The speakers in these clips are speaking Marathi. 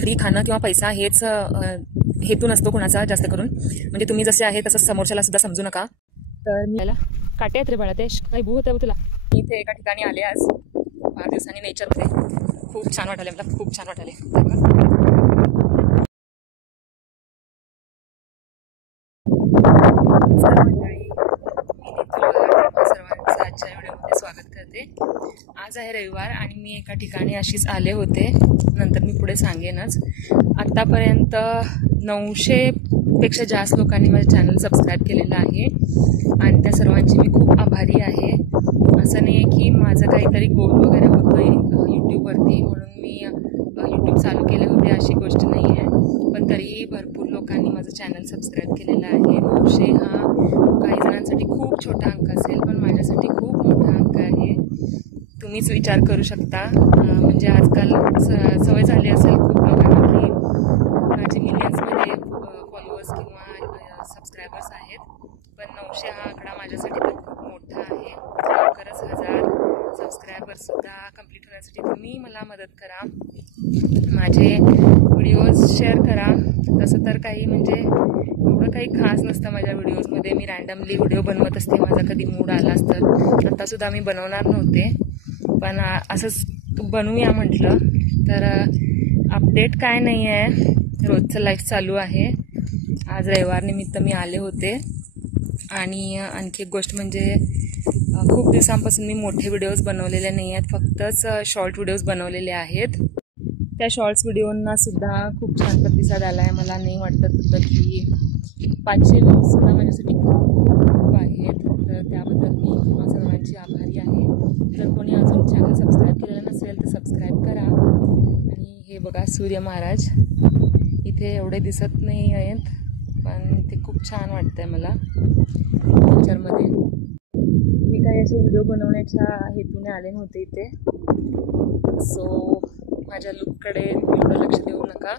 फ्री खाणं किंवा पैसा हेच हेतू नसतो कोणाचा जास्त करून. म्हणजे तुम्ही जसे आहे तसं समोरच्याला सुद्धा समजू नका. तर मी काटे आहेत रे बाळा, ते काही भू होतं तुला. मी इथे एका ठिकाणी आले आज 5 दिवसांनी नेचरमध्ये. खूप छान वाटाले मला, खूप छान वाटाले. मंडळी, मी सर्वांचं आजच्या व्हिडिओमध्ये स्वागत करते. आज आहे रविवार आणि मी एका ठिकाणी अशीच आले होते, नंतर मी पुढे सांगेनच. आत्तापर्यंत 900 पेक्षा जास्त लोकांनी माझं चॅनल सबस्क्राईब केलेलं आहे आणि त्या सर्वांची मी खूप आभारी आहे. असं नाही की माझं काहीतरी गोल वगैरे होतं यूट्यूबवरती म्हणून मी यूट्यूब चालू केले होते, अशी गोष्ट नाही आहे. पण तरीही भरपूर लोकांनी माझं चॅनल सबस्क्राईब केलेलं आहे. 900 हा काही जणांसाठी खूप छोटा अंक असेल, पण माझ्यासाठी खूप मोठा अंक आहे. तुम्हीच विचार करू शकता. म्हणजे आजकाल सवय झाली असेल खूप लोकांना की माझे मिलियन्समध्ये फॉलोअर्स किंवा सबस्क्रायबर्स आहेत, पण 900 हा आकडा माझ्यासाठी तर खूप मोठा आहे. लवकरच 1000 सबस्क्रायबर्ससुद्धा कंप्लीट होण्यासाठी तुम्ही मला मदत करा, माझे व्हिडिओज शेअर करा. तसं तर काही म्हणजे एवढं काही खास नसतं माझ्या व्हिडिओजमध्ये. मी रँडमली व्हिडिओ बनवत असते, माझा कधी मूड आलाच तर. आत्तासुद्धा मी बनवणार नव्हते, पण असंच बनवूया म्हटलं. तर अपडेट काय नाही आहे, रोजचं लाईफ चालू आहे. आज रविवार निमित्त मी आले होते. आणि आणखी एक गोष्ट म्हणजे खूप दिवसांपासून मी मोठे व्हिडिओज बनवलेले नाही आहेत, फक्तच शॉर्ट व्हिडिओज बनवलेले आहेत. त्या शॉर्ट्स व्हिडिओंना सुद्धा खूप छान प्रतिसाद आला आहे. मला नाही वाटत होतं की 500 व्ह्यूजसुद्धा माझ्यासाठी खूप आहेत. तर त्याबद्दल मी तुम्हा सर्वांची आभारी आहे. जर कोणी अजून चॅनल सबस्क्राईब केलेलं नसेल तर सबस्क्राईब करा. आणि हे बघा सूर्य महाराज इथे एवढे दिसत नाही आहेत, पण ते खूप छान वाटतं आहे मला नेचरमध्ये. मी काही असे व्हिडिओ बनवण्याच्या हेतूने आले नव्हते इथे, सो माझ्या लुककडे एवढं लक्ष देऊ नका.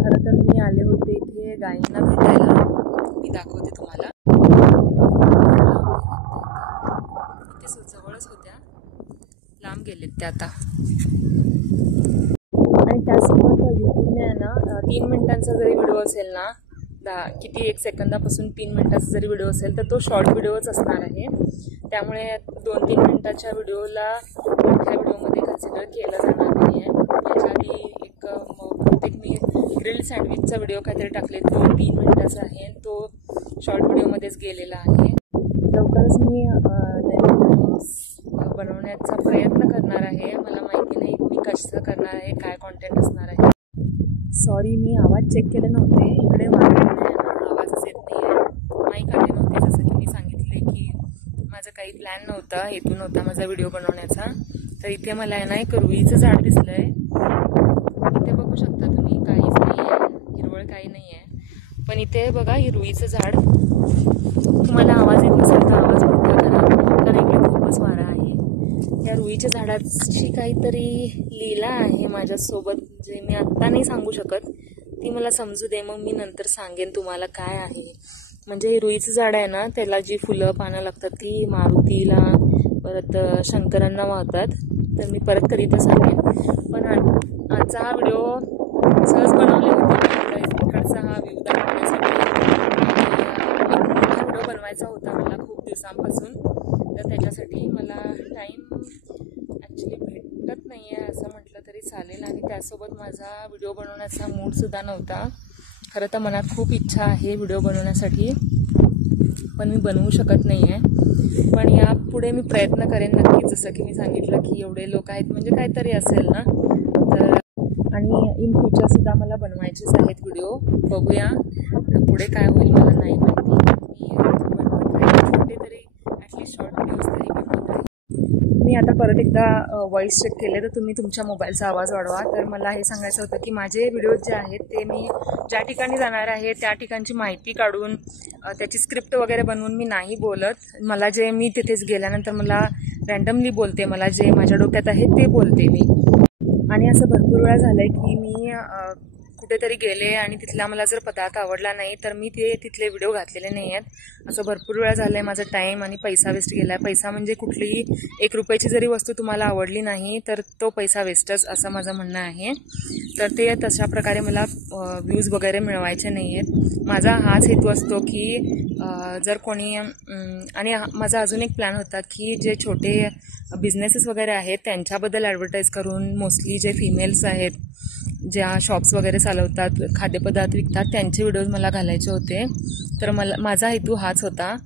खरं तर मी आले होते इथे गायींना भेटायला. मी दाखवते तुम्हाला. इथे जवळच होत्या, लांब गेलेत त्या आता. आणि त्यासोबत यूट्यूबने आहे ना 3 मिनिटांचा जरी व्हिडिओ असेल ना, किती 1 सेकंदापासून 3 मिनिटाचा जरी व्हिडिओ असेल तर तो शॉर्ट व्हिडिओच असणार आहे. त्यामुळे 2-3 मिनिटाच्या व्हिडिओला मोठ्या व्हिडिओमध्ये कन्सिडर केलं जाणार नाही आहे. याच्या आधी बहुतेक मी ग्रिल्ड सँडविचचा व्हिडिओ काहीतरी टाकले, तो 3 मिनिटाचा आहे, तो शॉर्ट व्हिडिओमध्येच गेलेला आहे. लवकरच मी नवीन व्हिडिओज बनवण्याचा प्रयत्न करणार आहे. मला माहिती नाही मी कसं करणार आहे, काय कॉन्टेंट असणार आहे. सॉरी, मी आवाज चेक केले नव्हते. इकडे आवाजच येत नाही आहे, माईक आले नव्हते. जसं की मी सांगितले की माझं काही प्लॅन नव्हता, हेतू नव्हता माझा व्हिडिओ बनवण्याचा. तर इथे मला आहे ना एक रुईचं झाड दिसलं आहे. इथे बघू शकता तुम्ही, काहीच नाही आहे, हिरवळ काही नाही आहे. पण इथे बघा हे रुईचं झाड. तुम्हाला आवाज येत नसेल तर आवाज मोठा करा, कारण इकडे खूपच वारा आहे. त्या रुईच्या झाडाची काहीतरी लीला आहे माझ्यासोबत, जे मी आत्ता नाही सांगू शकत. ती मला समजू दे, मग मी नंतर सांगेन तुम्हाला काय आहे. म्हणजे रुईचं झाड आहे ना, त्याला जी फुलं पानं लागतात ती मारुतीला परत शंकरांना वाहतात. तर मी परत कधी तर सांगेन. पण आजचा हा व्हिडिओ सहज बनवले होते. इकडचा हा व्ह्यू दाखवण्यासाठी मोठा व्हिडिओ बनवायचा होता मला खूप दिवसांपासून. तर त्याच्यासाठी मला टाईम ॲक्च्युली भेटत नाही आहे असं म्हटलं तरी चालेल. आणि त्यासोबत माझा व्हिडिओ बनवण्याचा मूडसुद्धा नव्हता. खरं तर मनात खूप इच्छा आहे व्हिडिओ बनवण्यासाठी, पण मी बनवू शकत नाही आहे. पण यापुढे मी प्रयत्न करेन नक्कीच. जसं की मी सांगितलं की एवढे लोक आहेत म्हणजे काहीतरी असेल ना. तर आणि इन फ्युचरसुद्धा मला बनवायचेच आहेत व्हिडिओ. बघूया पुढे काय होईल, मला नाही माहिती. मी बनवत राहील छोटे तरी, ॲटलीस्ट शॉर्ट व्हिडिओज तरी बनवत राहील. मी आता परत एकदा व्हॉईस चेक केले, तर तुम्ही तुमच्या मोबाईलचा आवाज वाढवा. तर मला हे सांगायचं होतं की माझे व्हिडिओज जे आहेत ते मी ज्या ठिकाणी जाणार आहे त्या ठिकाणची माहिती काढून त्याची स्क्रिप्ट वगैरे बनवून मी नाही बोलत. मला जे मी तिथेच गेल्यानंतर मला रँडमली बोलते, मला जे माझ्या डोक्यात आहे ते बोलते मी. आणि असं भरपूर वेळा झालं आहे की मी कुठेतरी गेले आणि तिथला मला जर पदार्थ आवडला नाही तर मी ते तिथले व्हिडिओ घातलेले नाही आहेत। असं भरपूर वेळा झालंय, माझा टाइम आणि पैसा वेस्ट गेलाय। पैसा म्हणजे कुठलीही 1 रुपयाची जरी वस्तू तुम्हाला आवडली नाही तर तो पैसा वेस्टच असं माझं म्हणणं आहे। तर ते तशा प्रकारे मला व्ह्यूज वगैरे मिळवायचे नाही आहेत। माझा हाच हेतू असतो की जर कोणी आणि माझा अजून एक प्लॅन होता की जे छोटे बिझनेसेस वगैरे आहेत त्यांच्याबद्दल ॲडव्हर्टाईज करून मोस्टली जे फिमेल्स आहेत ज्या शॉप्स वगैरे चालवतात, खाद्यपदार्थ विकतात, त्यांचे व्हिडिओज मला घालायचे होते। तर माझा हेतू हाच होता।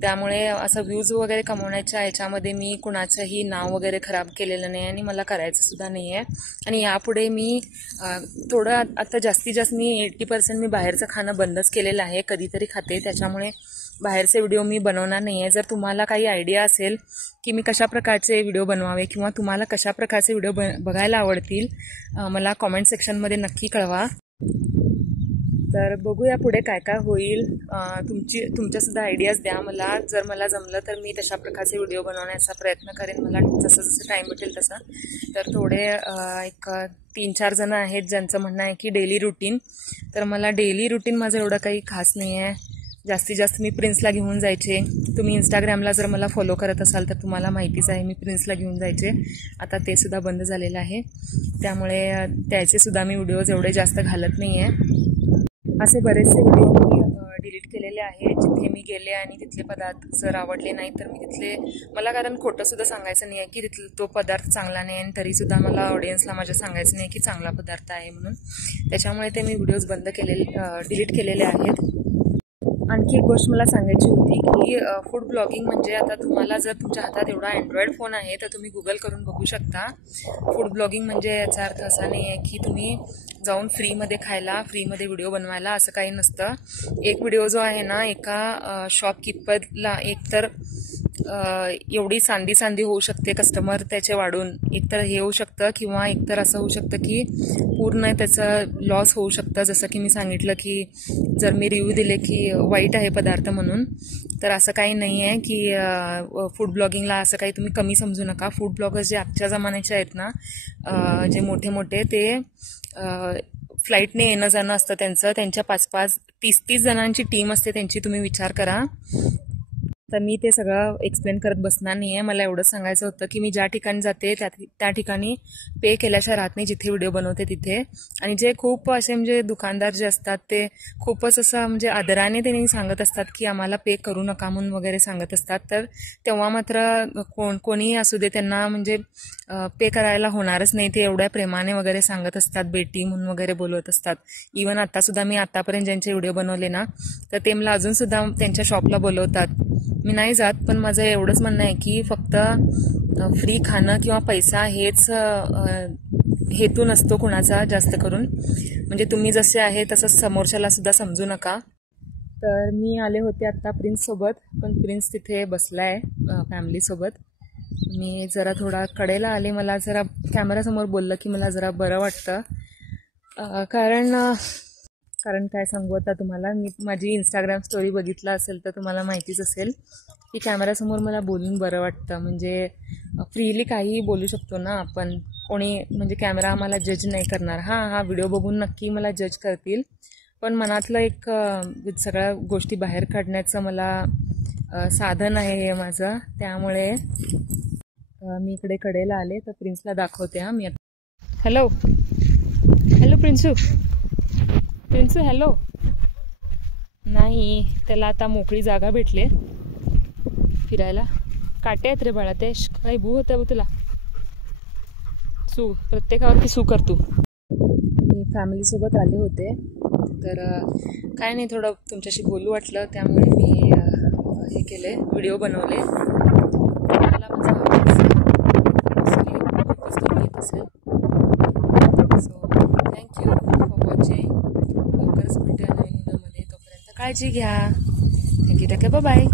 त्यामुळे असं व्ह्यूज वगैरे कमवण्याच्या ह्याच्यामध्ये मी कुणाचंही नाव वगैरे खराब केलेलं नाही आणि मला करायचं सुद्धा नाही आहे। आणि यापुढे मी थोडं आता जास्तीत जास्त मी 80% मी बाहेरचं खाणं बंदच केलेलं आहे, कधीतरी खाते। त्याच्यामुळे बाहेरचे व्हिडिओ मी बनवणार नाही आहे। जर तुम्हाला काही आयडिया असेल की मी कशा प्रकारचे व्हिडिओ बनवावे किंवा तुम्हाला कशा प्रकारचे व्हिडिओ बघायला आवडतील मला कॉमेंट सेक्शनमध्ये नक्की कळवा। तर बघूया पुढे काय काय होईल। तुमच्यासुद्धा आयडियाज द्या मला। जर मला जमलं तर मी तशा प्रकारचे व्हिडिओ बनवण्याचा प्रयत्न करेन, मला जसं जसं टाईम भेटेल तसं। तर थोडे एक 3-4 जण आहेत ज्यांचं म्हणणं आहे की डेली रुटीन, तर मला डेली रुटीन माझं एवढं काही खास नाही आहे। जास्तीत जास्त मी प्रिन्सला घेऊन जायचे। तुम्ही इंस्टाग्रामला जर मला फॉलो करत असाल तर तुम्हाला माहितीच आहे मी प्रिन्सला घेऊन जायचे। आता ते सुद्धा बंद झालेलं आहे, त्यामुळे त्याचे सुद्धा मी व्हिडिओज एवढे जास्त घालत नाही आहे। असे बरेचसे व्हिडिओ मी डिलीट केलेले आहे जिथे मी गेले आणि तिथले पदार्थ जर आवडले नाही तर मी तिथले मला कारण खोटं सुद्धा सांगायचं नाही आहे की तिथला तो पदार्थ चांगला नाही आणि तरीसुद्धा मला ऑडियन्सला माझ्या सांगायचं नाही की चांगला पदार्थ आहे म्हणून। त्याच्यामुळे ते मी व्हिडिओज डिलीट केलेले आहेत। आणखी एक गोष्ट मला सांगायची होती की फूड ब्लॉगिंग म्हणजे आता तुम्हाला जर तुमच्या हातात एवढा अँड्रॉइड फोन आहे तर तुम्ही गुगल करून बघू शकता। फूड ब्लॉगिंग म्हणजे याचा अर्थ असा नाही आहे की तुम्ही जाऊन फ्रीमध्ये खायला, फ्रीमध्ये व्हिडिओ बनवायला, असं काही नसतं। एक व्हिडिओ जो आहे ना, एका शॉपकीपरला एकतर एवढी सांदी होऊ शकते कस्टमर त्याचे वाढून, एकतर हे होऊ शकतं किंवा एकतर असं होऊ शकतं की पूर्ण त्याचं लॉस होऊ शकतं। जसं की मी सांगितलं की जर मी रिव्ह्यू दिले की वाईट आहे पदार्थ म्हणून, तर असं काही नाही आहे की फूड ब्लॉगिंगला असं काही तुम्ही कमी समजू नका। फूड ब्लॉगर्स जे आजच्या जमान्याचे आहेत ना, जे मोठे ते फ्लाईटने येणं जाणं असतं त्यांच्या 5-5, 30-30 जणांची टीम असते त्यांची, तुम्ही विचार करा। तर मी ते सगळं एक्सप्लेन करत बसणार नाही आहे। मला एवढंच सांगायचं होतं की मी ज्या ठिकाणी जाते त्या ठिकाणी पे केल्याशिवाय राहत नाही, जिथे व्हिडिओ बनवते तिथे। आणि जे खूप असे म्हणजे दुकानदार जे असतात ते खूपच असं म्हणजे आदराने त्यांनी सांगत असतात की आम्हाला पे करू नका म्हणून वगैरे सांगत असतात, तर तेव्हा मात्र कोणीही असू दे त्यांना म्हणजे पे करायला होणारच नाही। ते एवढ्या प्रेमाने वगैरे सांगत असतात, बेटी म्हणून वगैरे बोलवत असतात। इवन आतासुद्धा मी आतापर्यंत ज्यांचे व्हिडिओ बनवले ना तर ते मला अजूनसुद्धा त्यांच्या शॉपला बोलवतात। मी नाही जात, पण माझं एवढंच म्हणणं आहे की फक्त फ्री खाणं किंवा पैसा हेच हेतू नसतो कुणाचा जास्त करून। म्हणजे तुम्ही जसे आहे तसंच समोरच्याला सुद्धा समजू नका। तर मी आले होते आत्ता प्रिन्ससोबत, पण प्रिन्स तिथे बसलाय फॅमिलीसोबत। मी जरा थोडा कडेला आले, मला जरा कॅमेरासमोर बोललं की मला जरा बरं वाटतं। कारण काय सांगू आता तुम्हाला, मी माझी इंस्टाग्राम स्टोरी बघितला असेल तर तुम्हाला माहितीच असेल की कॅमेरासमोर मला बोलून बरं वाटतं। म्हणजे फ्रीली काहीही बोलू शकतो ना आपण, कोणी म्हणजे कॅमेरा आम्हाला जज नाही करणार। हा व्हिडिओ बघून नक्की मला जज करतील, पण मनातलं एक सगळ्या गोष्टी बाहेर काढण्याचं मला साधन आहे हे माझं। त्यामुळे मी इकडे कडेला आले तर प्रिन्सला दाखवते। मी हॅलो प्रिन्सू हॅलो। नाही, त्याला आता मोकळी जागा भेटली फिरायला। काटे आहेत रे बाळा, ते काही भू होतं तुला, सू प्रत्येकावरती सू करतो। मी फॅमिलीसोबत आले होते, तर काय नाही थोडं तुमच्याशी बोलू वाटलं, त्यामुळे मी हे केले, व्हिडिओ बनवले। मला माझा येत असेल। So thank you for watching. लवकरच भेटूया नवीन व्हिडिओमध्ये, तोपर्यंत काळजी घ्या। Thank you, bye bye.